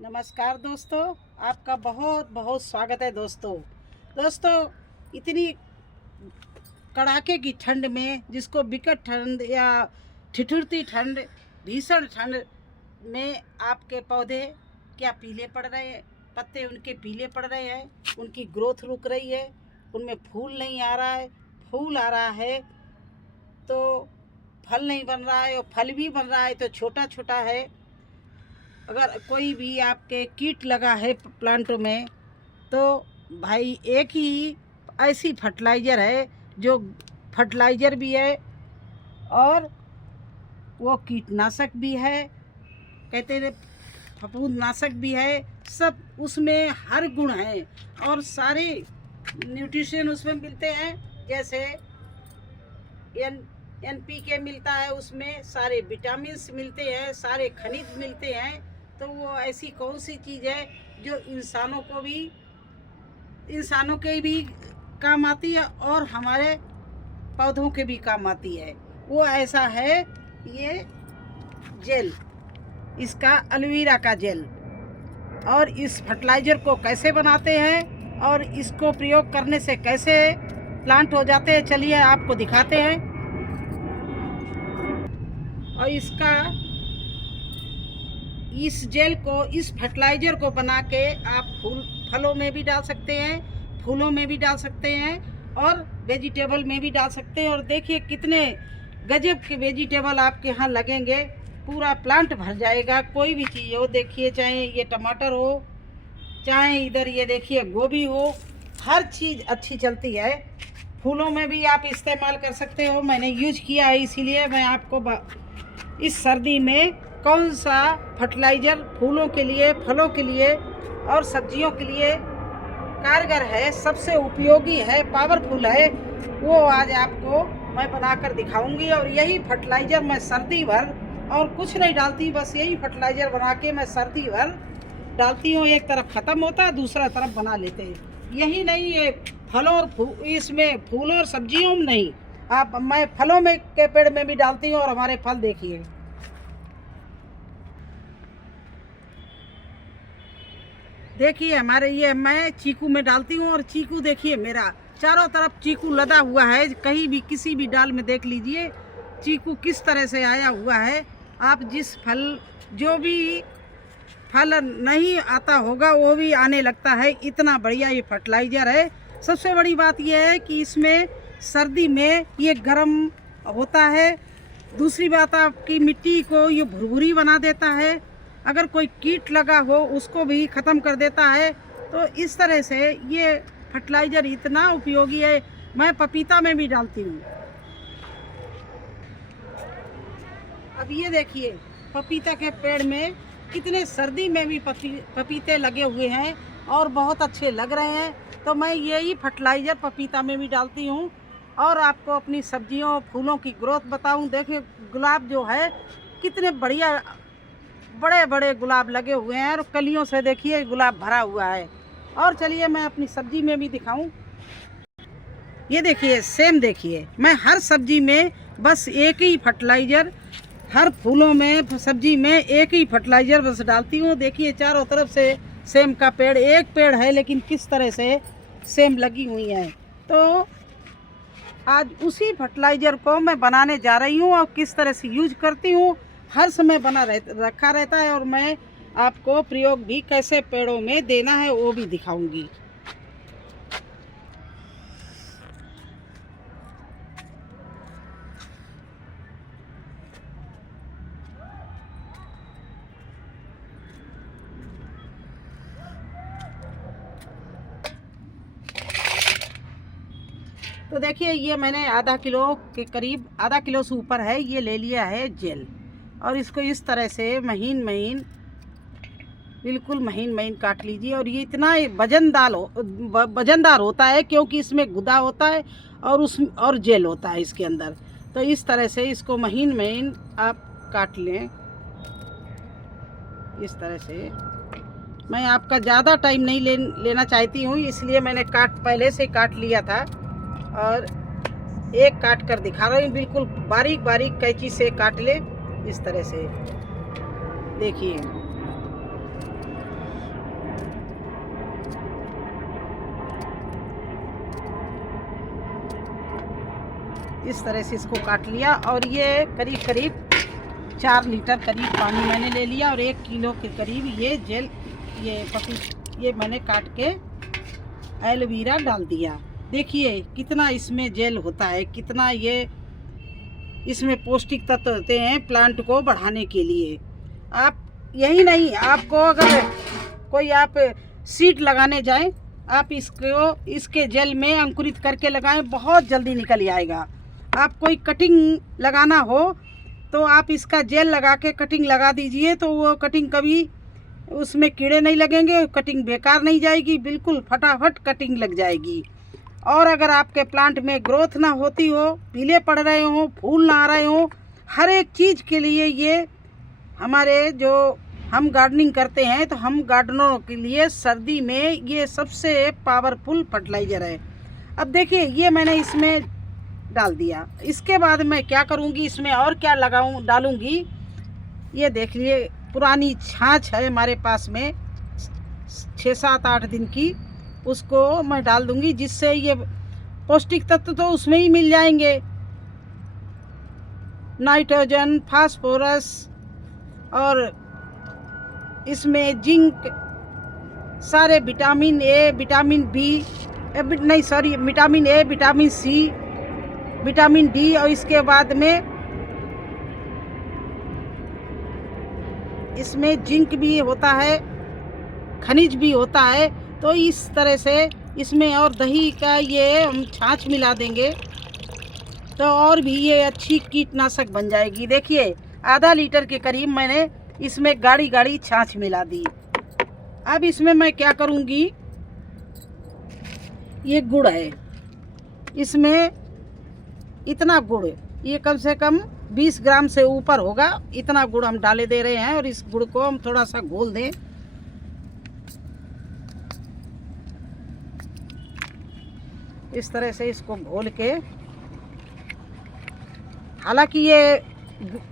नमस्कार दोस्तों, आपका बहुत बहुत स्वागत है दोस्तों। इतनी कड़ाके की ठंड में, जिसको विकट ठंड या ठिठुरती ठंड, भीषण ठंड में आपके पौधे क्या पीले पड़ रहे हैं, पत्ते उनके पीले पड़ रहे हैं, उनकी ग्रोथ रुक रही है, उनमें फूल नहीं आ रहा है, फूल आ रहा है तो फल नहीं बन रहा है, और फल भी बन रहा है तो छोटा छोटा है। अगर कोई भी आपके कीट लगा है प्लांटों में, तो भाई एक ही ऐसी फर्टिलाइज़र है जो फर्टिलाइज़र भी है और वो कीटनाशक भी है, कहते हैं फफूंदनाशक भी है। सब उसमें हर गुण है और सारे न्यूट्रिशन उसमें मिलते हैं। जैसे NPK मिलता है, उसमें सारे विटामिन्स मिलते हैं, सारे खनिज मिलते हैं। तो वो ऐसी कौन सी चीज़ है जो इंसानों के भी काम आती है और हमारे पौधों के भी काम आती है। वो ऐसा है ये जेल, इसका एलोवेरा का जेल। और इस फर्टिलाइज़र को कैसे बनाते हैं और इसको प्रयोग करने से कैसे प्लांट हो जाते हैं, चलिए आपको दिखाते हैं। और इस जेल को, इस फर्टिलाइज़र को बना के आप फलों में भी डाल सकते हैं, फूलों में भी डाल सकते हैं और वेजिटेबल में भी डाल सकते हैं। और देखिए कितने गजब के वेजिटेबल आपके यहाँ लगेंगे, पूरा प्लांट भर जाएगा। कोई भी चीज़ हो, देखिए चाहे ये टमाटर हो, चाहे इधर ये देखिए गोभी हो, हर चीज़ अच्छी चलती है। फूलों में भी आप इस्तेमाल कर सकते हो, मैंने यूज किया है, इसीलिए मैं आपको इस सर्दी में कौन सा फर्टिलाइज़र फूलों के लिए, फलों के लिए और सब्जियों के लिए कारगर है, सबसे उपयोगी है, पावरफुल है, वो आज आपको मैं बनाकर दिखाऊंगी। और यही फर्टिलाइज़र मैं सर्दी भर और कुछ नहीं डालती, बस यही फर्टिलाइज़र बना के मैं सर्दी भर डालती हूँ। एक तरफ ख़त्म होता है, दूसरा तरफ बना लेते हैं। यही नहीं, ये फलों और इसमें फूलों और सब्जियों में नहीं, मैं फलों में के पेड़ में भी डालती हूँ। और हमारे फल देखिए, हमारे ये मैं चीकू में डालती हूँ। और चीकू देखिए, मेरा चारों तरफ चीकू लदा हुआ है, कहीं भी किसी भी डाल में देख लीजिए चीकू किस तरह से आया हुआ है। आप जो भी फल नहीं आता होगा वो भी आने लगता है, इतना बढ़िया ये फर्टिलाइज़र है। सबसे बड़ी बात यह है कि इसमें सर्दी में ये गर्म होता है। दूसरी बात, आपकी मिट्टी को ये भुरभुरी बना देता है, अगर कोई कीट लगा हो उसको भी ख़त्म कर देता है। तो इस तरह से ये फर्टिलाइज़र इतना उपयोगी है। मैं पपीता में भी डालती हूँ। अब ये देखिए, पपीता के पेड़ में कितने सर्दी में भी पपीते लगे हुए हैं और बहुत अच्छे लग रहे हैं। तो मैं यही फर्टिलाइज़र पपीता में भी डालती हूँ। और आपको अपनी सब्जियों फूलों की ग्रोथ बताऊँ। देखिए गुलाब जो है, कितने बढ़िया बड़े बड़े गुलाब लगे हुए हैं और कलियों से देखिए गुलाब भरा हुआ है। और चलिए मैं अपनी सब्जी में भी दिखाऊं। ये देखिए, सेम देखिए, मैं हर सब्जी में बस एक ही फर्टिलाइज़र, हर फूलों में सब्जी में एक ही फर्टिलाइज़र बस डालती हूँ। देखिए चारों तरफ से सेम का पेड़, एक पेड़ है लेकिन किस तरह से सेम लगी हुई है। तो आज उसी फर्टिलाइज़र को मैं बनाने जा रही हूँ और किस तरह से यूज करती हूँ, हर समय रखा रहता है। और मैं आपको प्रयोग भी कैसे पेड़ों में देना है वो भी दिखाऊंगी। तो देखिए, ये मैंने आधा किलो के करीब, आधा किलो से ऊपर है, ये ले लिया है जेल। और इसको इस तरह से महीन महीन, बिल्कुल महीन महीन काट लीजिए। और ये इतना वजनदार होता है क्योंकि इसमें गुदा होता है और जेल होता है इसके अंदर। तो इस तरह से इसको महीन महीन आप काट लें, इस तरह से। मैं आपका ज़्यादा टाइम नहीं लेना चाहती हूँ, इसलिए मैंने पहले से काट लिया था और एक काट कर दिखा रही हूँ। बिल्कुल बारीक बारीक कैंची से काट ले, इस तरह से देखिए। इस तरह से इसको काट लिया और ये करीब करीब 4 लीटर करीब पानी मैंने ले लिया और 1 किलो के करीब ये जेल ये मैंने काट के एलोवेरा डाल दिया। देखिए कितना इसमें जेल होता है, कितना ये इसमें पौष्टिक तत्व होते हैं प्लांट को बढ़ाने के लिए। आप यही नहीं, आपको अगर कोई आप सीड लगाने जाएं, आप इसके जेल में अंकुरित करके लगाएं, बहुत जल्दी निकल आएगा। आप कोई कटिंग लगाना हो तो आप इसका जेल लगा के कटिंग लगा दीजिए, तो वो कटिंग कभी उसमें कीड़े नहीं लगेंगे, कटिंग बेकार नहीं जाएगी, बिल्कुल फटाफट कटिंग लग जाएगी। और अगर आपके प्लांट में ग्रोथ ना होती हो, पीले पड़ रहे हो, फूल ना आ रहे हो, हर एक चीज़ के लिए ये हमारे जो हम गार्डनिंग करते हैं तो हम गार्डनरों के लिए सर्दी में ये सबसे पावरफुल फर्टिलाइज़र है। अब देखिए ये मैंने इसमें डाल दिया। इसके बाद मैं क्या करूँगी, इसमें और क्या डालूँगी, ये देख लिए पुरानी छाछ है हमारे पास में 6, 7, 8 दिन की, उसको मैं डाल दूँगी, जिससे ये पौष्टिक तत्व तो उसमें ही मिल जाएंगे, नाइट्रोजन, फास्फोरस और इसमें जिंक, सारे vitamin A, vitamin B, vitamin A, vitamin C, vitamin D और इसके बाद में इसमें जिंक भी होता है, खनिज भी होता है। तो इस तरह से इसमें और दही का ये हम छाछ मिला देंगे तो और भी ये अच्छी कीटनाशक बन जाएगी। देखिए आधा लीटर के करीब मैंने इसमें गाढ़ी छाछ मिला दी। अब इसमें मैं क्या करूँगी, ये गुड़ है, इसमें इतना गुड़, ये कम से कम 20 ग्राम से ऊपर होगा, इतना गुड़ हम डाले दे रहे हैं। और इस गुड़ को हम थोड़ा सा घोल दें, इस तरह से इसको घोल के, हालांकि ये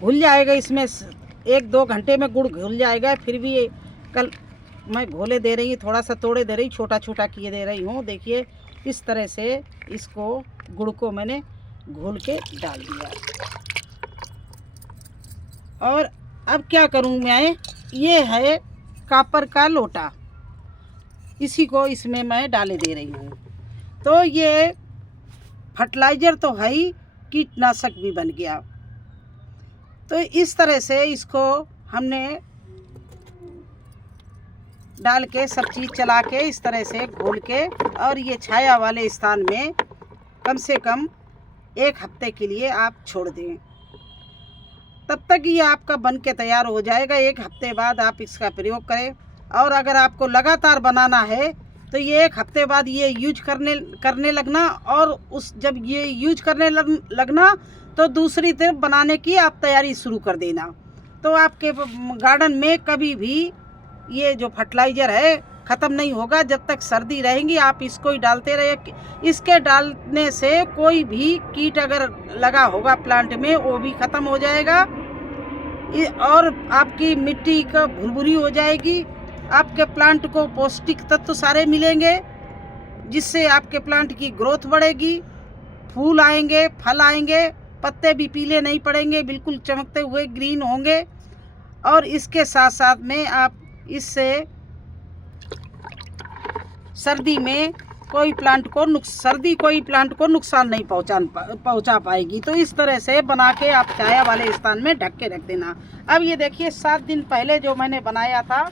घुल जाएगा, इसमें 1-2 घंटे में गुड़ घुल जाएगा। फिर भी कल मैं घोले दे रही हूँ, थोड़ा सा तोड़े दे रही, छोटा छोटा किए दे रही हूँ। देखिए इस तरह से इसको गुड़ को मैंने घोल के डाल दिया। और अब क्या करूँ मैं, ये है कॉपर का लोटा, इसी को इसमें मैं डाले दे रही हूँ। तो ये फर्टिलाइज़र तो है ही, कीटनाशक भी बन गया। तो इस तरह से इसको हमने डाल के सब चीज़ चला के इस तरह से घोल के, और ये छाया वाले स्थान में कम से कम 1 हफ्ते के लिए आप छोड़ दें। तब तक ये आपका बन के तैयार हो जाएगा। 1 हफ्ते बाद आप इसका प्रयोग करें। और अगर आपको लगातार बनाना है तो ये 1 हफ्ते बाद ये यूज करने लगना, और जब ये यूज करने लगना तो दूसरी तरफ बनाने की आप तैयारी शुरू कर देना। तो आपके गार्डन में कभी भी ये जो फर्टिलाइज़र है ख़त्म नहीं होगा। जब तक सर्दी रहेंगी आप इसको ही डालते रहे। इसके डालने से कोई भी कीट अगर लगा होगा प्लांट में वो भी ख़त्म हो जाएगा, और आपकी मिट्टी का भुरभुरी हो जाएगी। आपके प्लांट को पौष्टिक तत्व सारे मिलेंगे, जिससे आपके प्लांट की ग्रोथ बढ़ेगी, फूल आएंगे, फल आएंगे, पत्ते भी पीले नहीं पड़ेंगे, बिल्कुल चमकते हुए ग्रीन होंगे। और इसके साथ साथ में आप इससे सर्दी में कोई प्लांट को नुकसान नहीं पहुंचा पाएगी। तो इस तरह से बना के आप छाया वाले स्थान में ढक के रख देना। अब ये देखिए 7 दिन पहले जो मैंने बनाया था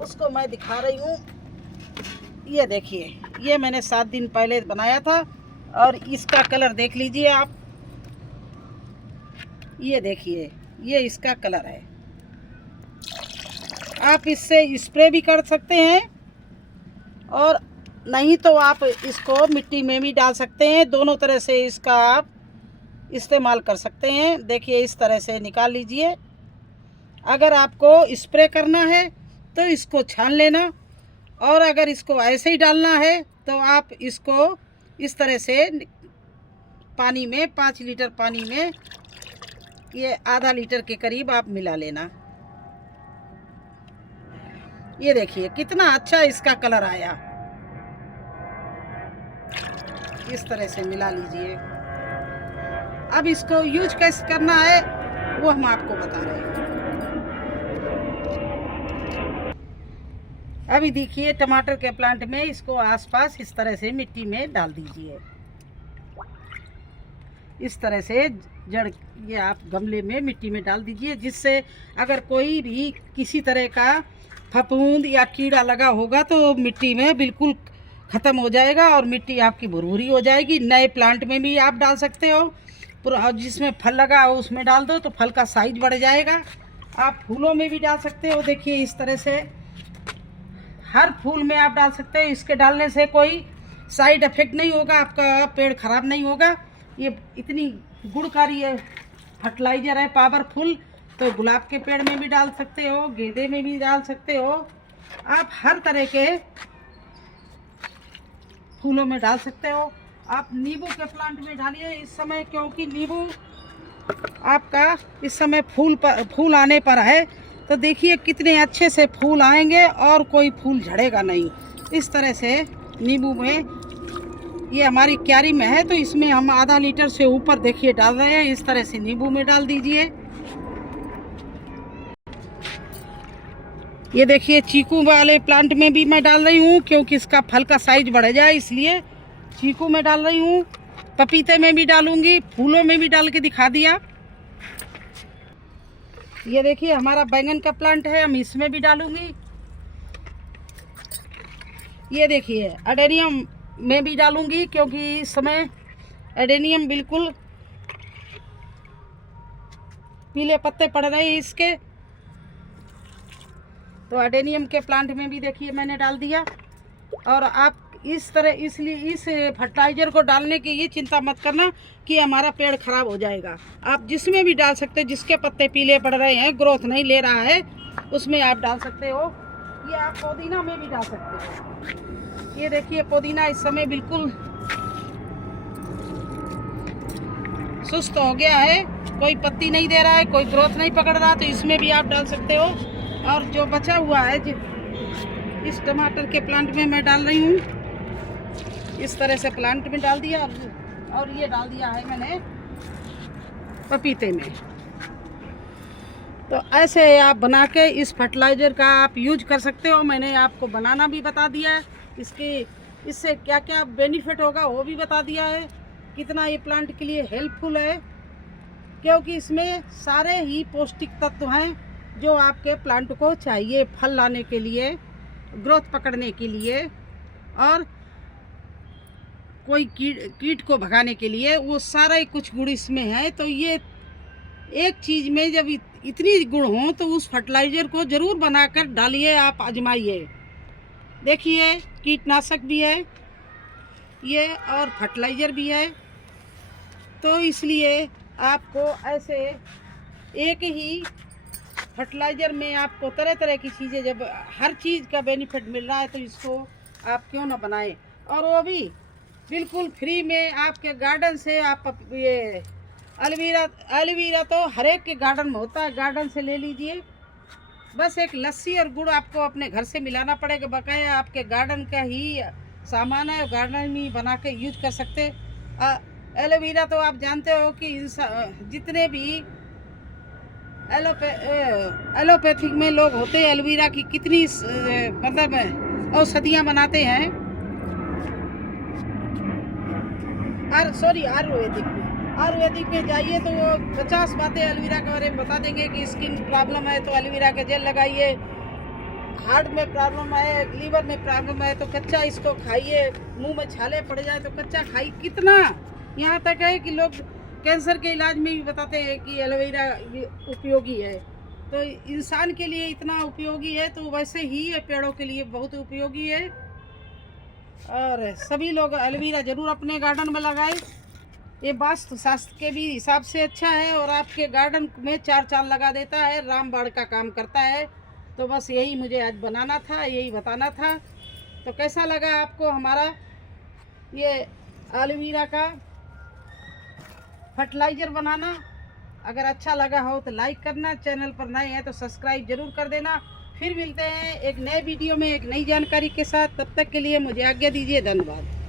उसको मैं दिखा रही हूँ। ये देखिए, ये मैंने 7 दिन पहले बनाया था और इसका कलर देख लीजिए आप। ये देखिए, ये इसका कलर है। आप इससे स्प्रे भी कर सकते हैं, और नहीं तो आप इसको मिट्टी में भी डाल सकते हैं। दोनों तरह से इसका आप इस्तेमाल कर सकते हैं। देखिए इस तरह से निकाल लीजिए। अगर आपको स्प्रे करना है तो इसको छान लेना, और अगर इसको ऐसे ही डालना है तो आप इसको इस तरह से पानी में 5 लीटर पानी में ये आधा लीटर के करीब आप मिला लेना। ये देखिए कितना अच्छा इसका कलर आया। इस तरह से मिला लीजिए। अब इसको यूज कैसे करना है वो हम आपको बता रहे हैं। अभी देखिए टमाटर के प्लांट में इसको आसपास इस तरह से मिट्टी में डाल दीजिए। इस तरह से जड़ ये आप गमले में मिट्टी में डाल दीजिए, जिससे अगर कोई भी किसी तरह का फफूंद या कीड़ा लगा होगा तो मिट्टी में बिल्कुल ख़त्म हो जाएगा और मिट्टी आपकी भुरभुरी हो जाएगी। नए प्लांट में भी आप डाल सकते हो, जिसमें फल लगा हो उसमें डाल दो तो फल का साइज बढ़ जाएगा। आप फूलों में भी डाल सकते हो। देखिए इस तरह से हर फूल में आप डाल सकते हो। इसके डालने से कोई साइड इफेक्ट नहीं होगा, आपका पेड़ खराब नहीं होगा। ये इतनी गुणकारी है, फर्टिलाइजर है पावरफुल। तो गुलाब के पेड़ में भी डाल सकते हो, गेंदे में भी डाल सकते हो, आप हर तरह के फूलों में डाल सकते हो। आप नींबू के प्लांट में डालिए इस समय, क्योंकि नींबू आपका इस समय फूल आने पर है। तो देखिए कितने अच्छे से फूल आएंगे और कोई फूल झड़ेगा नहीं। इस तरह से नींबू में, ये हमारी क्यारी में है तो इसमें हम आधा लीटर से ऊपर देखिए डाल रहे हैं। इस तरह से नींबू में डाल दीजिए। ये देखिए चीकू वाले प्लांट में भी मैं डाल रही हूँ, क्योंकि इसका फल का साइज बढ़ जाए इसलिए चीकू में डाल रही हूँ। पपीते में भी डालूंगी, फूलों में भी डाल के दिखा दिया। ये देखिए हमारा बैंगन का प्लांट है, हम इसमें भी डालूंगी। ये देखिए एडेनियम में भी डालूंगी, क्योंकि इस समय एडेनियम बिल्कुल पीले पत्ते पड़ रहे हैं इसके। तो एडेनियम के प्लांट में भी देखिए मैंने डाल दिया। और आप इस तरह, इसलिए इस फर्टिलाइज़र को डालने की ये चिंता मत करना कि हमारा पेड़ खराब हो जाएगा। आप जिसमें भी डाल सकते हैं, जिसके पत्ते पीले पड़ रहे हैं, ग्रोथ नहीं ले रहा है, उसमें आप डाल सकते हो। ये आप पुदीना में भी डाल सकते हो। ये देखिए पुदीना इस समय बिल्कुल सुस्त हो गया है, कोई पत्ती नहीं दे रहा है, कोई ग्रोथ नहीं पकड़ रहा, तो इसमें भी आप डाल सकते हो। और जो बचा हुआ है इस टमाटर के प्लांट में मैं डाल रही हूँ। इस तरह से प्लांट में डाल दिया और ये डाल दिया है मैंने पपीते में। तो ऐसे आप बना के इस फर्टिलाइज़र का आप यूज कर सकते हो। मैंने आपको बनाना भी बता दिया है, इससे क्या क्या बेनिफिट होगा वो भी बता दिया है। कितना ये प्लांट के लिए हेल्पफुल है, क्योंकि इसमें सारे ही पौष्टिक तत्व हैं जो आपके प्लांट को चाहिए फल लाने के लिए, ग्रोथ पकड़ने के लिए और कोई कीट को भगाने के लिए। वो सारा ही कुछ गुण इसमें है। तो ये एक चीज़ में जब इतनी गुण हो तो उस फर्टिलाइज़र को ज़रूर बनाकर डालिए, आप आजमाइए। देखिए कीटनाशक भी है ये और फर्टिलाइज़र भी है। तो इसलिए आपको ऐसे एक ही फर्टिलाइज़र में आपको तरह तरह की चीज़ें, जब हर चीज़ का बेनिफिट मिल रहा है तो इसको आप क्यों ना बनाएं। और वो भी बिल्कुल फ्री में आपके गार्डन से। आप ये एलोवेरा तो हर एक के गार्डन में होता है, गार्डन से ले लीजिए। बस एक लस्सी और गुड़ आपको अपने घर से मिलाना पड़ेगा, बकाया आपके गार्डन का ही सामान है, गार्डन में बना के यूज कर सकते। एलोवेरा तो आप जानते हो कि जितने भी एलोपैथिक में लोग होते हैं, एलोवेरा की कितनी मतलब औषधियाँ बनाते हैं। आयुर्वेदिक में जाइए तो वो 50 बातें एलोवेरा के बारे में बता देंगे कि स्किन प्रॉब्लम है तो एलोवेरा के जेल लगाइए, हार्ट में प्रॉब्लम है, लीवर में प्रॉब्लम है तो कच्चा इसको खाइए, मुंह में छाले पड़ जाए तो कच्चा खाइए। कितना यहाँ तक है कि लोग कैंसर के इलाज में भी बताते हैं कि एलोवेरा उपयोगी है। तो इंसान के लिए इतना उपयोगी है तो वैसे ही ये पेड़ों के लिए बहुत उपयोगी है। और सभी लोग एलोवेरा ज़रूर अपने गार्डन में लगाएं। ये वास्तु शास्त्र के भी हिसाब से अच्छा है और आपके गार्डन में 4 चांद लगा देता है, रामबाण का काम करता है। तो बस यही मुझे आज बनाना था, यही बताना था। तो कैसा लगा आपको हमारा ये एलोवेरा का फर्टिलाइज़र बनाना? अगर अच्छा लगा हो तो लाइक करना, चैनल पर नए हैं तो सब्सक्राइब जरूर कर देना। फिर मिलते हैं एक नए वीडियो में एक नई जानकारी के साथ। तब तक के लिए मुझे आज्ञा दीजिए। धन्यवाद।